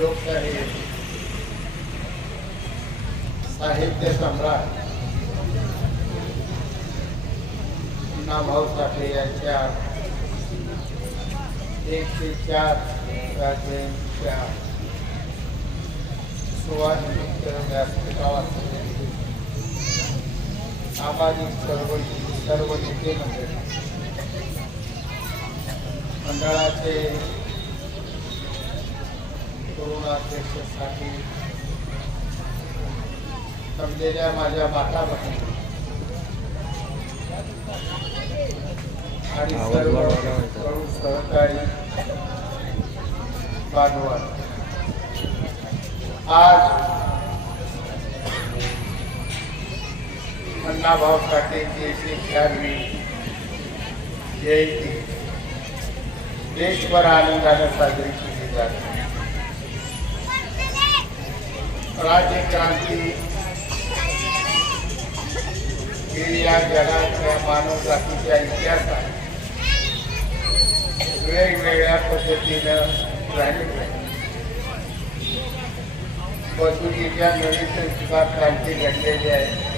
लोकशाही साहित्य सम्राट. नाभाऊ साठे यांच्या एकशे चार राज्यांच्या सुवानिमित्त व्यासपीठावर सामाजिक सर्व सर्व नेते मंडळाचे जमलेल्या माझ्या माता बहिणी आणि सर्व सहकारी बांधवांनो. आज अण्णाभाऊ साठेंची एकशे चारवी जयंती देशभर आनंदाने साजरी केली जाते राज्य क्रांती ही या जगातल्या मानव जातीच्या इतिहासात वेगवेगळ्या पद्धतीनं झालेली आहे. नवीन सुद्धा क्रांती घडलेली आहे.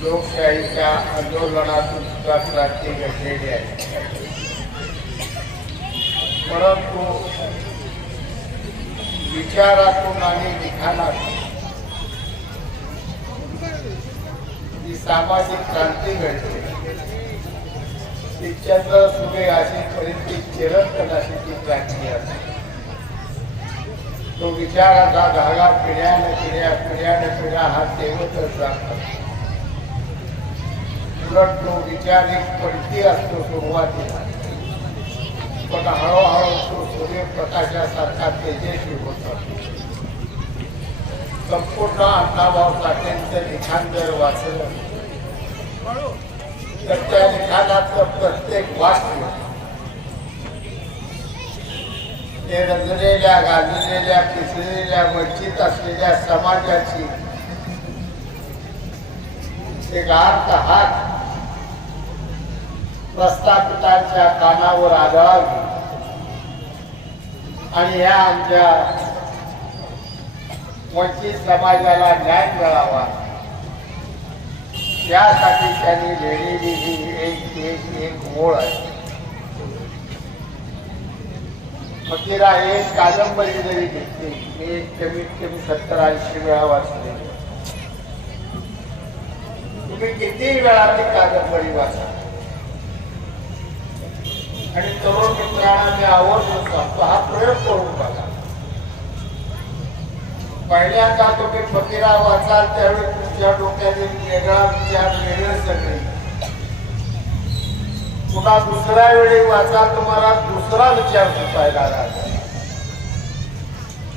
लोकशाहीच्या आंदोलनातून सुद्धा क्रांती घडलेली आहे. परंतु विचारातून आणि लिखाणातून जी सामाजिक क्रांती घडते ती चंद्र सुरे अशी परिस्थिती चिरंतन अशी ती क्रांती असते. तो विचाराचा धागा पिढ्याने पिढ्या पिढ्याने पिढ्या हा देवतच जातो. उलट तो विचार एक पडती असतो सुरुवातीला. पण हळूहळू तो सूर्यप्रकाशासारखा तेजस्वी होत. संपूर्ण अण्णाभाऊ साठेंचं लिखाण जर वाचलं. तर त्या लिखाणातलं प्रत्येक वाक्य ते रंजलेल्या गाजलेल्या पिसलेल्या वंचित असलेल्या समाजाची ते अर्थ हात प्रस्थापितांच्या कानावर आदळावी आणि ह्या आमच्या वंचित समाजाला न्याय मिळावा. यासाठी त्यांनी लिहिलेली ही एक एक एक ओळ आहे. फकीरा एक कादंबरी जरी घेतली मी एक कमीत कमी सत्तर ऐंशी वेळा वाचले. तुम्ही किती वेळा ती कादंबरी वाचा? आणि तरुण मित्रांना मी आवर्जून सांगतो हा प्रयोग करून बघा. पहिल्यांदा तुम्ही फकीरा वाचाल त्यावेळी तुमच्या डोक्यात वेगळा विचार वेगळे सगळे. पुन्हा दुसऱ्या वेळी वाचाल तुम्हाला दुसरा विचार सुचायला लागला.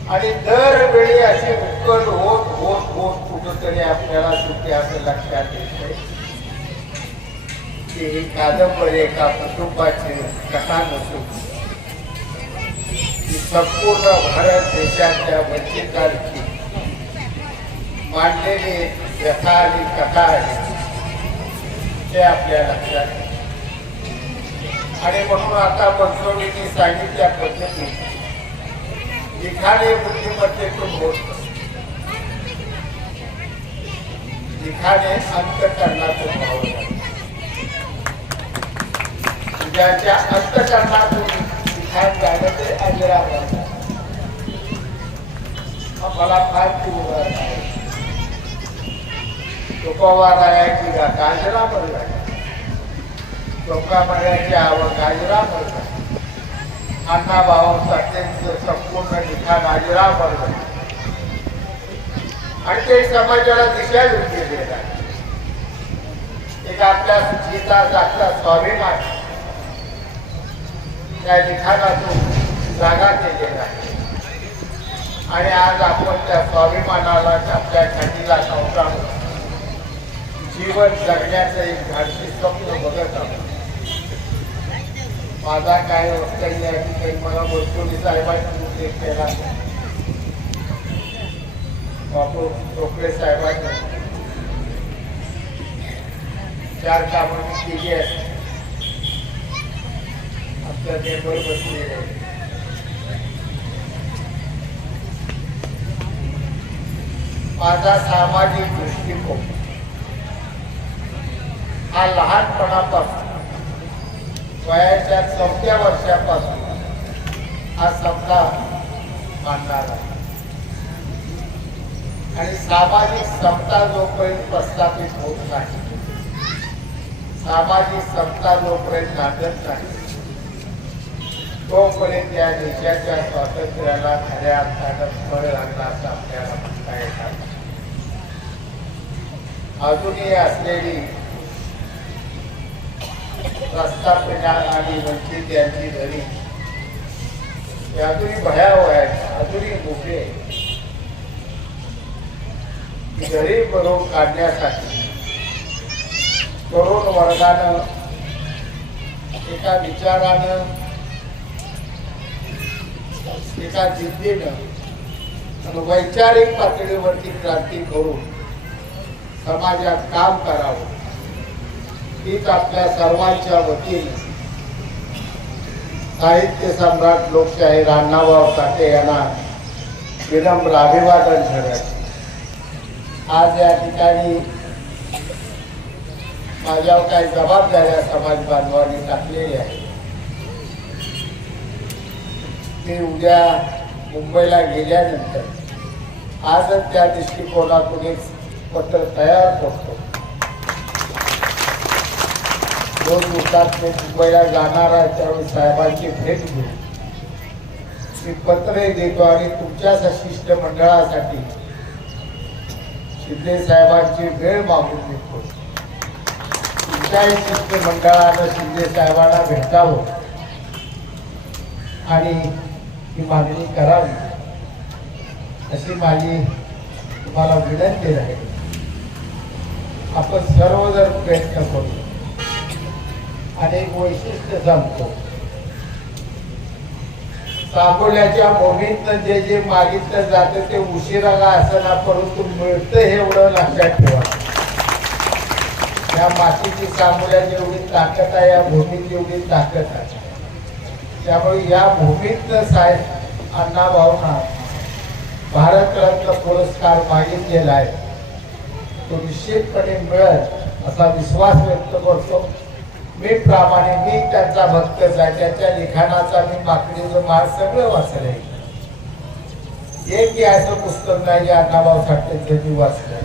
आणि दरवेळी अशी उकल होत होत होत कुठंतरी आपल्याला सुट्टी असं लक्षात येते की ही कादंबरी एका कुटुंबाची कथा नसून ही संपूर्ण भारत देशाच्या वंचितांची मांडलेली व्यथा आणि कथा आहे. ते आपल्या लक्षात आणि म्हणून आता बनसोडींनी सांगितल्या पद्धतीने लिखाणे बुद्धिमत्तेतून होत लिखाणे अंतकरणातून भाव ज्याच्या अंतकरणातून लिखाण झालं ते अजरावर मला फार किंवा तुकोबारायाची गाथा अजरामर झाली टोकामऱ्याची आवक अजरामर झाली अण्णा भाऊ साठेंचं संपूर्ण लिखाण अजरामर झालं आणि ते समाजाला दिशा देऊन गेलेलं आहे एक आपल्या सुचिता आपला स्वाभिमान त्या लिखाणातून जागा केलेला आहे. आणि आज आपण त्या स्वाभिमानाला आपल्या छातीला संसार जीवन जगण्याचं एक धाडसी स्वप्न बघत आहोत. माझा काय वक्तव्य आहे की काही मला बरतोली साहेबांनी ते केला बापू टोकळे साहेबांनी. चार कामं केली आहेत. माझा सामाजिक दृष्टिकोन हा लहानपणापासून वयाच्या चौथ्या वर्षापासून हा समजा मांडणार आहे. आणि सामाजिक समता जोपर्यंत प्रस्थापित होत नाही सामाजिक समता जोपर्यंत नाटत नाही तोपर्यंत या देशाच्या स्वातंत्र्याला खऱ्या अर्थानं फळ लागला असं आपल्याला म्हणता येणार अजूनही असलेली प्रस्थापिता आणि वंचित यांची धरी हे अजूनही भयावह आहेत अजूनही मोठे घरी बनवून काढण्यासाठी तरुण वर्गानं एका विचारानं एका जिद्दीनं आणि वैचारिक पातळीवरची क्रांती करून समाजात काम करावं. हीच आपल्या सर्वांच्या वतीने साहित्य सम्राट लोकशाही अण्णाभाऊ साठे यांना विनम्र अभिवादन ठरत आज या ठिकाणी माझ्यावर काही जबाबदाऱ्या समाज बांधवांनी टाकलेल्या आहेत. मी उद्या मुंबईला गेल्यानंतर आजच त्या दृष्टिकोनातून एक पत्र तयार करतो. दोन दिवसात मी मुंबईला जाणार आहे त्यावेळी साहेबांची भेट घेऊ मी पत्रे देतो आणि तुमच्या शिष्टमंडळासाठी शिंदे साहेबांची वेळ मागून घेतो. तुमच्याही शिष्टमंडळानं शिंदे साहेबांना भेटावं. आणि ही मागणी करावी. अशी माझी तुम्हाला विनंती राहील आपण सर्व जर प्रयत्न करू. आणि एक वैशिष्ट्य सांगतो. सांगोल्याच्या मोहीतनं जे जे मागितलं जातं ते उशिराला असताना परंतु मिळतं हे एवढं लक्षात ठेवा. या मातीची सांगोल्याची एवढी ताकद आहे या भूमीची एवढी ताकद आहे. त्यामुळे या भूमीत साहेब अण्णाभाऊंना भारतरत्न पुरस्कार मागितलेला आहे. तो निश्चितपणे मिळत असा विश्वास व्यक्त करतो. मी प्रामाणिक मी त्यांचा भक्तच आहे. त्यांच्या लिखाणाचा मी माकडीचं माळ सगळं वाचलंय. एक असं पुस्तक नाही अण्णाभाऊ साठेचं मी वाचलंय.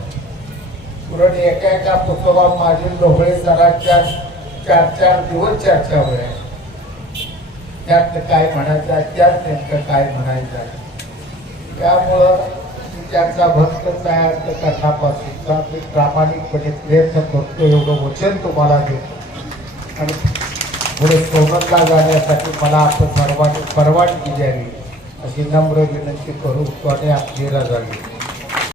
पुरण एका एका पुस्तकात माझी लोहळे सरांच्या चार चार दिवस चर्चा होईल. त्यात काय म्हणायचं आहे त्यात नेमकं काय म्हणायचं आहे? त्यामुळं त्यांचा भक्त काय अर्थ कथापासूनचा मी प्रामाणिकपणे प्रयत्न करतो एवढं वचन तुम्हाला देतो. आणि पुढे सोबतला जाण्यासाठी मला आपण सर्वांनी परवानगी द्यावी अशी नम्र विनंती करू आणि आपली रजा